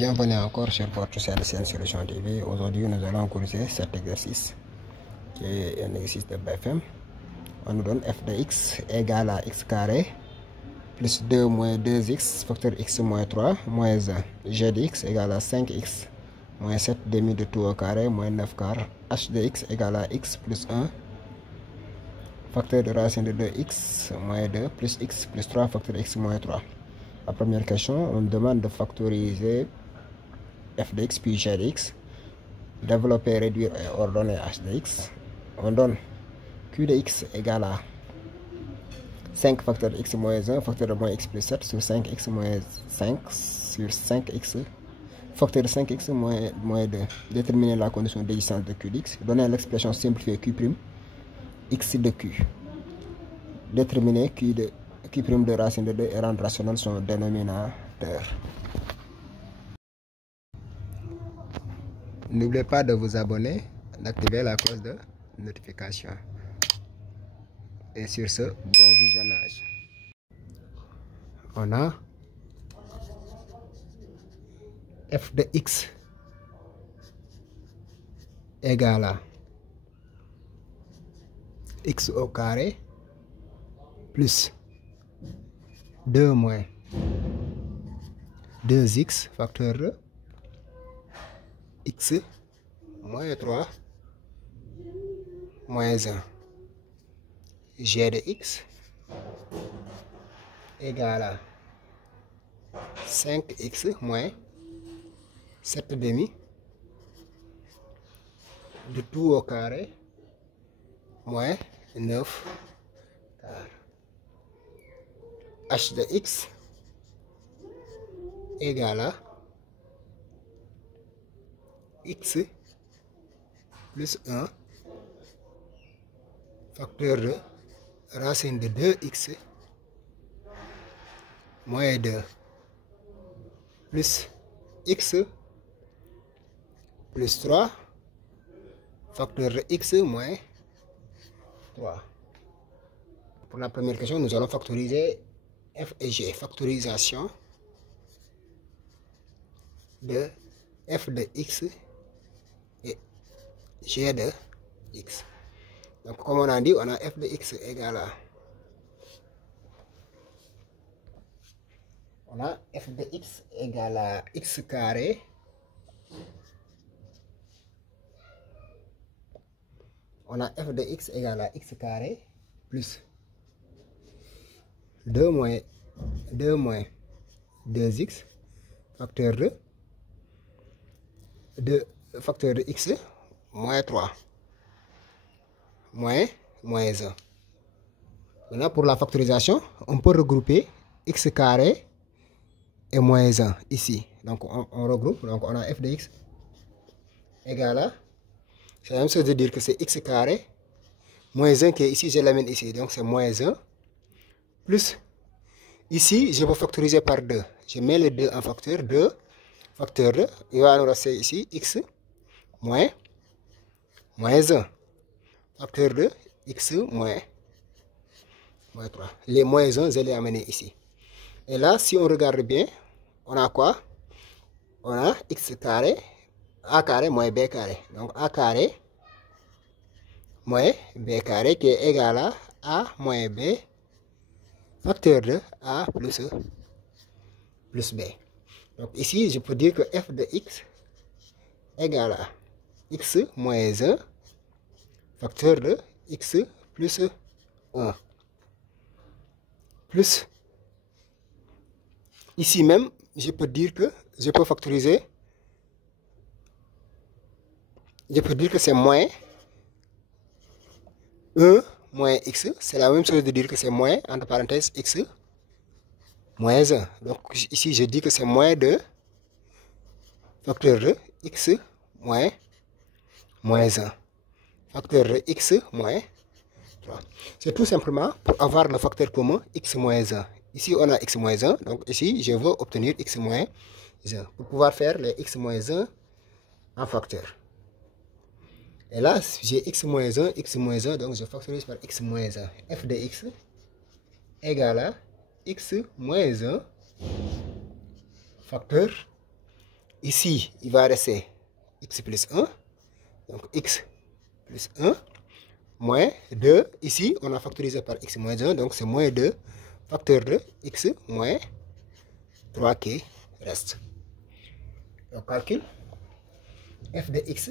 Bienvenue encore sur votre chaîne Solution TV. Aujourd'hui, nous allons corriger cet exercice qui est un exercice de BFM. On nous donne f de x égale à x carré plus 2 moins 2x facteur x moins 3 moins 1. G de x égale à 5x moins 7 demi de tout au carré moins 9 quart. H de x égale à x plus 1 facteur de racine de 2x moins 2 plus x plus 3 facteur x moins 3. La première question, on demande de factoriser f de x puis g de x, développer, réduire et ordonner h de x. On donne q de x égale à 5 facteur de x moins 1 facteur de moins x plus 7 sur 5x moins 5 sur 5x facteur de 5x moins 2. Déterminer la condition d'existence de q de x. Donner l'expression simplifiée q' x de q. Déterminer q' de racine de 2 et rendre rationnel son dénominateur. N'oubliez pas de vous abonner, d'activer la cloche de notification. Et sur ce, bon visionnage. On a f de x égale à x au carré plus 2 moins 2x facteur de x moins 3 moins 1. G de x égale à 5x moins 7 demi de tout au carré moins 9 quart. H de x égale à x plus 1 facteur de racine de 2x moins 2 plus x plus 3 facteur de x moins 3. Pour la première question, nous allons factoriser f et g. Factorisation de f de x et g de x. Donc, comme on a dit, on a f de x égale à... On a f de x égale à x carré on a f de x égale à x carré plus 2 moins 2x facteur de x moins 3 moins 1. Maintenant, pour la factorisation, on peut regrouper x carré et moins 1 ici. Donc, on regroupe. Donc, on a f de x égale à... C'est la même chose de dire que c'est x carré moins 1 qui est ici, je l'amène ici. Donc, c'est moins 1 plus... Ici, je vais factoriser par 2. Je mets le 2 en facteur. 2 facteur 2. Il va nous rester ici x moins 1. Facteur de x moins 3. Les moins 1, je les amener ici. Et là, si on regarde bien, on a quoi? On a x carré, a carré moins b carré. Donc a carré moins b carré qui est égal à a moins b facteur de a plus b. Donc ici, je peux dire que f de x égale à x moins 1 facteur de x plus 1. Plus, ici même, je peux dire que je peux factoriser. Je peux dire que c'est moins 1 moins x. C'est la même chose de dire que c'est moins, entre parenthèses, x moins 1. Donc ici, je dis que c'est moins 2 facteur de x moins 1. Facteur de x moins 3. C'est tout simplement pour avoir le facteur commun x moins 1. Ici, on a x moins 1. Donc ici, je veux obtenir x moins 1. Pour pouvoir faire les x moins 1 en facteur. Et là, j'ai x moins 1, donc je factorise par x moins 1. F de x égale à x moins 1 facteur Ici, il va rester x plus 1. Donc x plus 1 moins 2. Ici, on a factorisé par x moins 1. Donc c'est moins 2 facteur de x moins 3 qui reste. On calcule f de x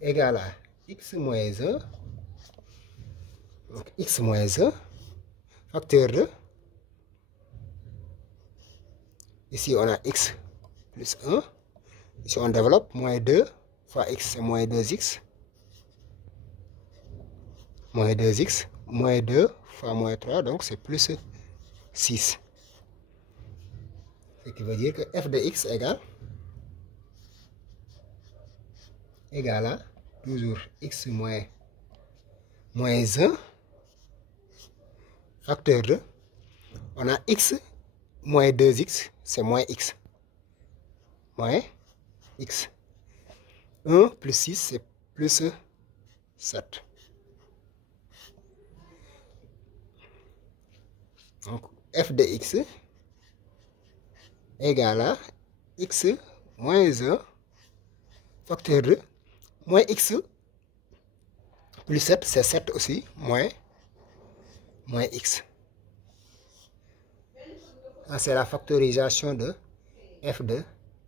égale à x moins 1. Donc x moins 1 facteur de. Ici, on a x plus 1. Ici, on développe moins 2 fois x, c'est moins 2x. Moins 2x, moins 2 fois moins 3, donc c'est plus 6. Ce qui veut dire que f de x égale à toujours x moins 1 facteur de. On a x moins 2x, c'est moins x. Moins x. 1 plus 6, c'est plus 7. Donc, f de x égale à x moins 1 facteur de moins x plus 7, c'est 7 aussi, moins x. C'est la factorisation de f de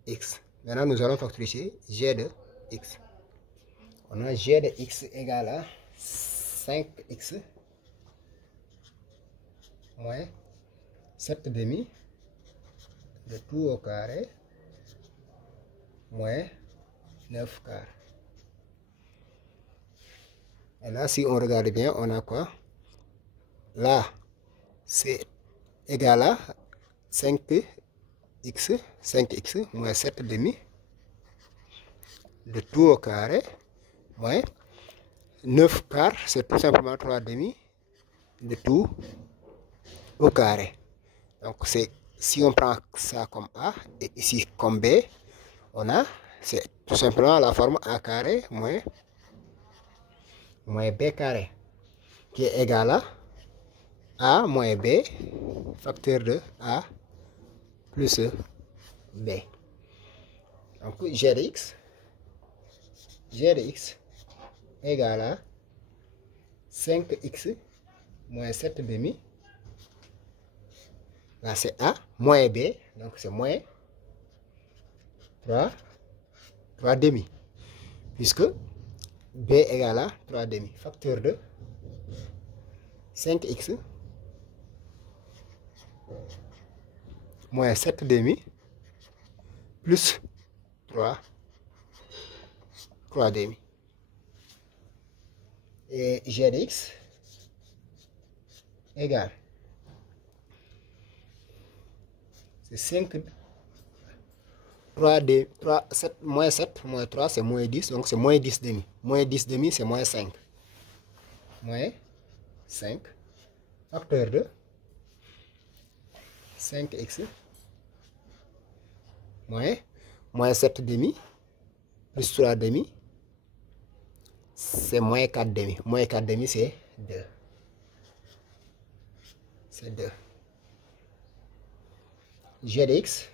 x. Maintenant, nous allons factoriser g de x. On a g de x égale à 5x moins 7 demi de tout au carré moins 9 quart. Et là, si on regarde bien, on a quoi? Là, c'est égal à 5x moins 7 demi de tout au carré moins 9 quart, c'est tout simplement 3 demi de tout au carré. Donc, si on prend ça comme A et ici comme B, c'est tout simplement la forme A carré moins B carré qui est égal à A moins B facteur de A plus B. Donc, g de x égale à 5x moins 7 demi. Là, c'est A moins B, donc c'est moins 3 demi. Puisque B égale à 3 demi. Facteur de 5x moins 7 demi plus 3 demi. Et g de x égale, c'est 5, 7, moins 7, moins 3, c'est moins 10, donc c'est moins 10 demi. Moins 10 demi, c'est moins 5. Moins 5, facteur de 5x moins 7 demi plus 3 demi, c'est moins 4 demi. Moins 4 demi, c'est 2. C'est 2. G de x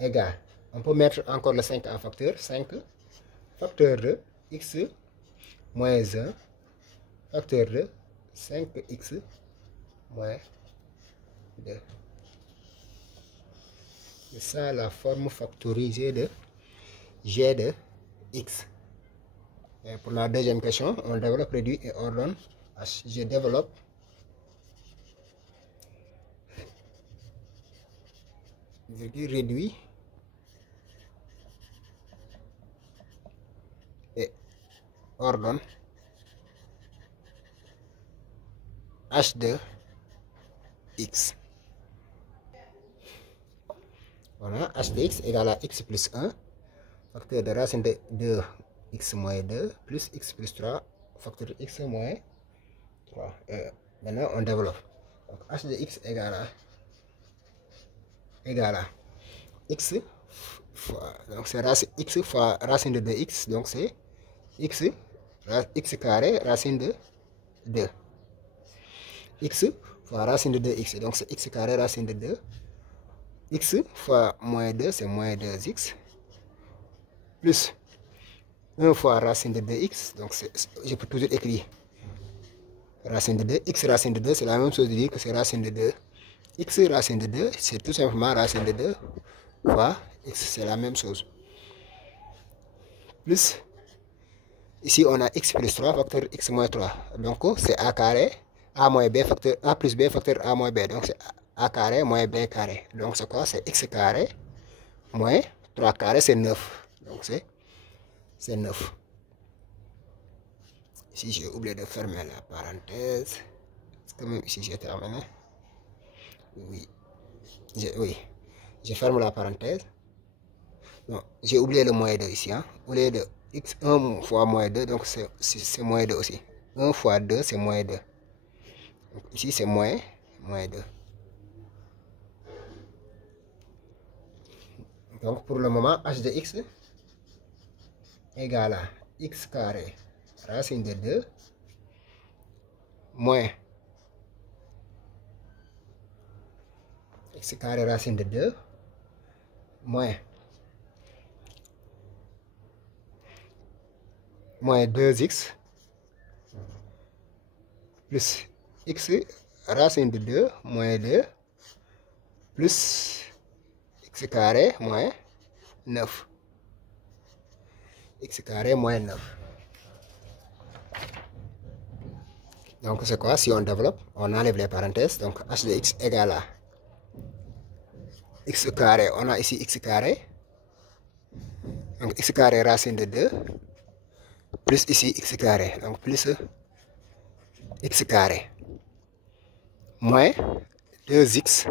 égale, on peut mettre encore le 5 en facteur. 5 facteur de x moins 1 facteur de 5x moins 2. C'est ça la forme factorisée de g de x. Et pour la deuxième question, on développe, réduit et ordonne h. Je développe réduit et ordonne h de x. Voilà, h de x égale à x plus 1 facteur de racine de 2x moins 2 plus x plus 3 facteur de x moins 3. Maintenant, on développe. Donc, h de x égale à x fois, donc c'est x fois racine de 2x, donc c'est x carré racine de 2. X fois racine de 2x, donc c'est x carré racine de 2 x fois moins 2, c'est moins 2x, plus 1 fois racine de 2x, donc je peux toujours écrire racine de 2, x racine de 2, c'est la même chose de dire que c'est racine de 2. X racine de 2, c'est tout simplement racine de 2 fois x, c'est la même chose. Plus, ici on a x plus 3 facteur x moins 3. Donc c'est a carré, a moins b facteur a plus b facteur a moins b. Donc c'est a carré moins b carré. Donc c'est quoi? C'est x carré moins 3 carré, c'est 9. Donc c'est 9. Ici j'ai oublié de fermer la parenthèse. Est-ce que même ici j'ai terminé? Oui. Je ferme la parenthèse. Non, j'ai oublié le moins 2 ici. Hein. Au lieu de x, 1 fois moins 2, donc c'est moins 2 aussi. 1 fois 2, c'est moins 2. Donc ici, c'est moins 2. Donc pour le moment, h de x égale à x carré racine de 2 moins x carré racine de 2 moins 2x plus x racine de 2 moins 2 plus x carré moins 9. X carré moins 9. Donc c'est quoi? Si on développe, on enlève les parenthèses. Donc h de x égale à x carré. On a ici x carré. Donc x carré racine de 2 plus ici x carré. Donc plus x carré moins 2x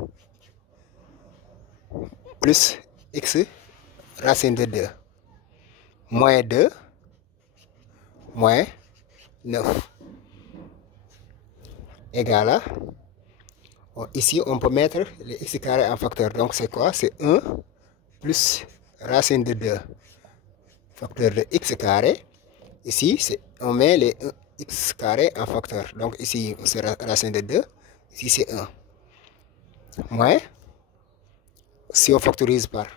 plus x racine de 2 moins 2 moins 9 égale à, ici on peut mettre les x carré en facteur. Donc c'est quoi? C'est 1 plus racine de 2 facteur de x carré. Ici on met les x carré en facteur. Donc ici c'est racine de 2. Ici c'est 1. Moins, si on factorise par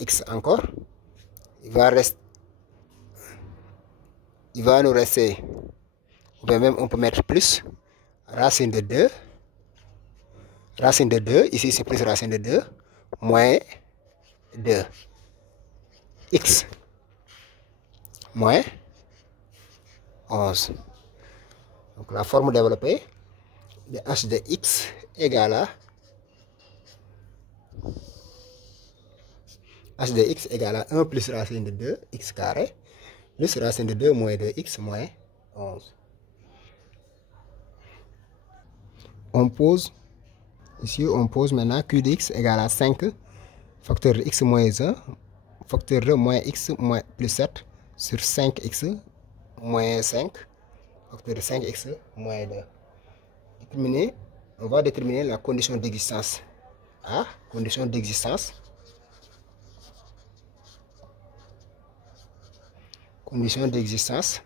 x encore, il va nous rester, ou bien même on peut mettre plus racine de 2. Racine de 2, ici c'est plus racine de 2, moins 2. X moins 11. Donc la forme développée de h de x égale à h de x égale à 1 plus racine de 2 x carré plus racine de 2 moins 2x moins 11. On pose, ici on pose maintenant q de x égale à 5 facteur de x moins 1 facteur de moins x moins plus 7 sur 5x moins 5 facteur de 5x moins 2. On va déterminer la condition d'existence. A, condition d'existence. Condition d'existence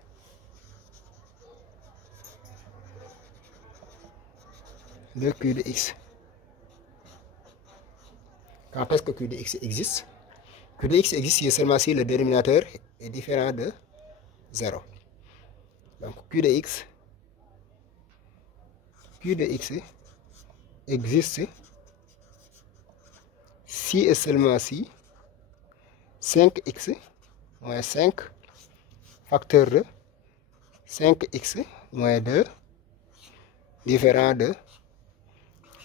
de q de x. Quand est-ce que q de x existe? Q de x existe seulement si le dénominateur est différent de 0. Donc q de x existe si et seulement si 5x moins 5 facteur de 5x moins 2 différent de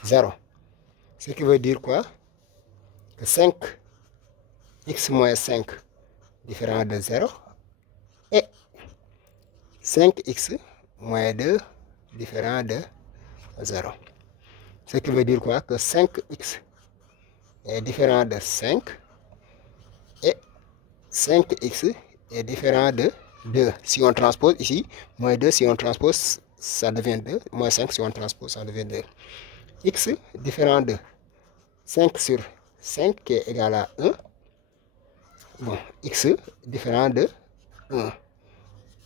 0. Ce qui veut dire quoi? Que 5x moins 5 différent de 0 et 5x moins 2 différent de 0. Ce qui veut dire quoi? Que 5x est différent de 5 et 5x est différent de 2. Si on transpose ici, moins 2, si on transpose, ça devient 2. Moins 5, si on transpose, ça devient 2. X différent de 5 sur 5 qui est égal à 1. Bon, x différent de 1.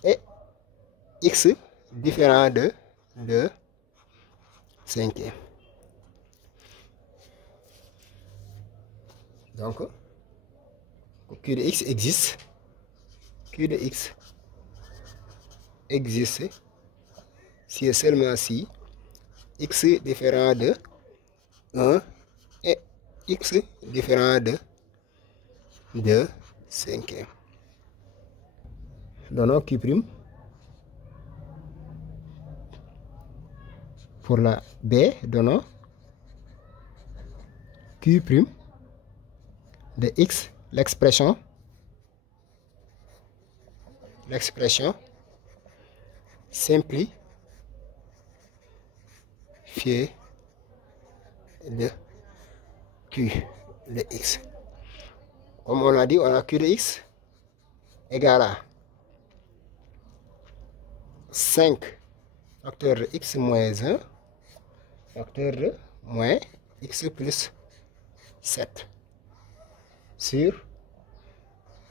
Et x différent de 2 cinquième. Donc, Q de x existe. Q de x existe si et seulement si x différent de 1 et x différent de 2 cinquième. Donnons Q'. Pour la B, donnons Q' de x, l'expression simplifiée de Q de x. Comme on l'a dit, on a Q de x égale à 5 facteur de x moins 1 facteur de moins x plus 7 sur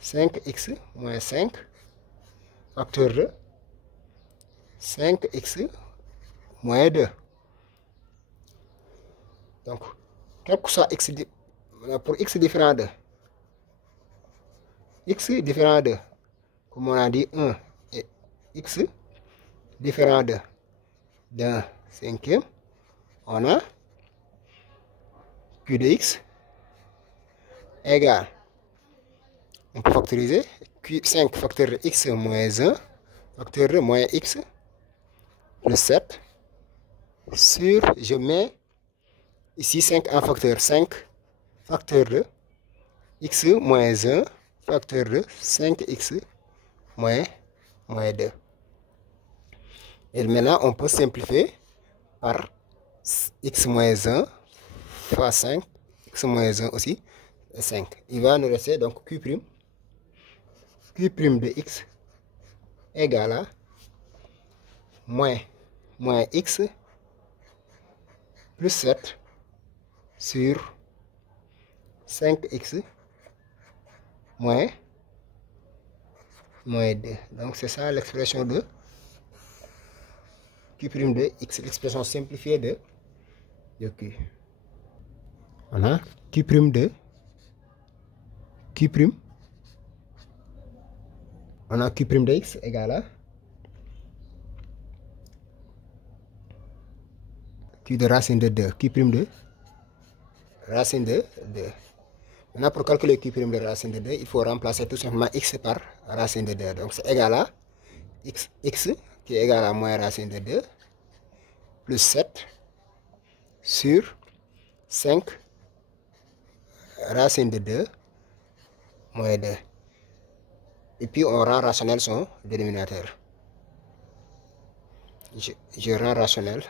5x moins 5 facteur de 5x moins 2. Donc, quel que soit x, pour x différent de comme on a dit 1 et x différent de d'un cinquième, on a Q de x égale, on peut factoriser, Q5 facteur de x moins 1 facteur de moins x plus 7 sur, je mets ici 5 en facteur, 5 facteur de x moins 1 facteur de 5x moins 2. Et maintenant, on peut simplifier par x moins 1 fois 5, x moins 1 aussi, 5. Il va nous rester donc Q' de x égale à moins x plus 7 sur 5x moins 2. Donc c'est ça l'expression de Q' de x, l'expression simplifiée de Q. On a Q' de x égale à Q de racine de 2, Q' de racine de 2. Maintenant, pour calculer Q' de racine de 2, il faut remplacer tout simplement x par racine de 2. Donc c'est égal à x qui est égal à moins racine de 2 plus 7 sur 5 racine de 2 moins 2. Et puis on rend rationnel son dénominateur. Je rends rationnel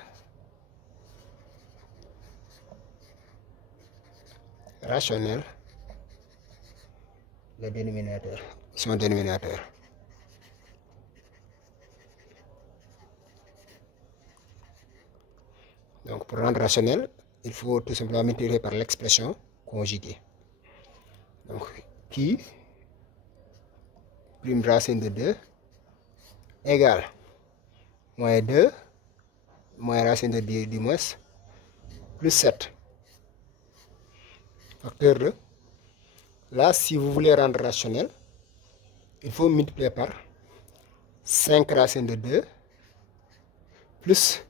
le dénominateur, son dénominateur. Donc pour rendre rationnel, il faut tout simplement multiplier par l'expression conjuguée. Donc qui prime racine de 2 égale moins 2 moins racine de 2 du moins plus 7 facteur de. Là, si vous voulez rendre rationnel, il faut multiplier par 5 racine de 2 plus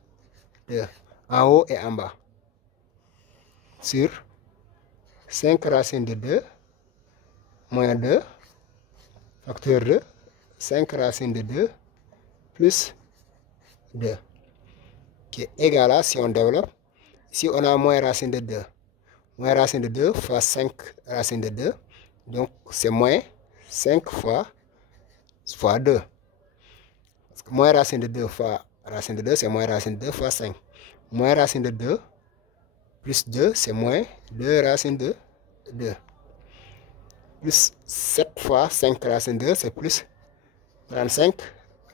2 en haut et en bas sur 5 racine de 2 moins 2 facteur de 5 racine de 2 plus 2 qui est égal à, si on développe, ici on a moins racine de 2. Moins racine de 2 fois 5 racine de 2. Donc c'est moins 5 fois 2. Parce que moins racine de 2 fois racine de 2, c'est moins racine de 2 fois 5. Moins racine de 2 plus 2, c'est moins 2 racine de 2. Plus 7 fois 5 racine de 2, c'est plus 35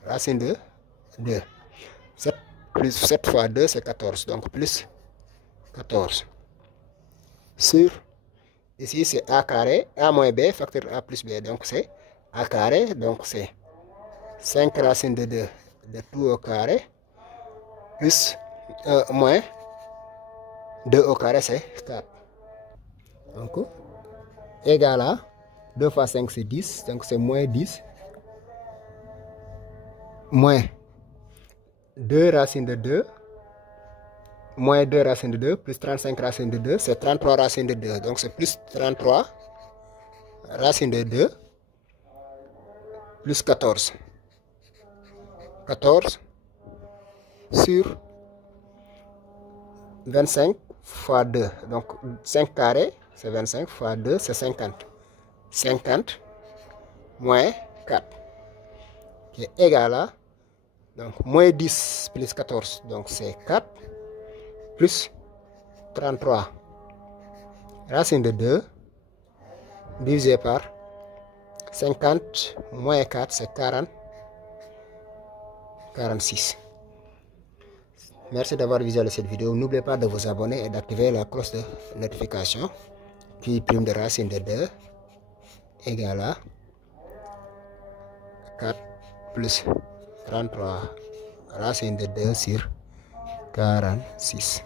racine de 2. 7 plus 7 fois 2, c'est 14. Donc plus 14. Sur, ici c'est a carré, a moins b, facteur a plus b. Donc c'est a carré, donc c'est 5 racine de 2 de tout au carré, plus moins 2 au carré, c'est 4. Donc égale à 2 fois 5 c'est 10, donc c'est moins 10, moins 2 racines de 2, moins 2 racines de 2, plus 35 racines de 2, c'est 33 racines de 2, donc c'est plus 33 racines de 2, plus 14. 14 sur 25 fois 2, donc 5 carrés, c'est 25 fois 2, c'est 50. 50 moins 4, qui est égal à, donc moins 10 plus 14, donc c'est 4, plus 33 racine de 2, divisé par 50 moins 4, c'est 40, 46. Merci d'avoir visualisé cette vidéo. N'oubliez pas de vous abonner et d'activer la cloche de notification. Puis prime de racine de 2 égale à 4 plus 33 racine de 2 sur 46.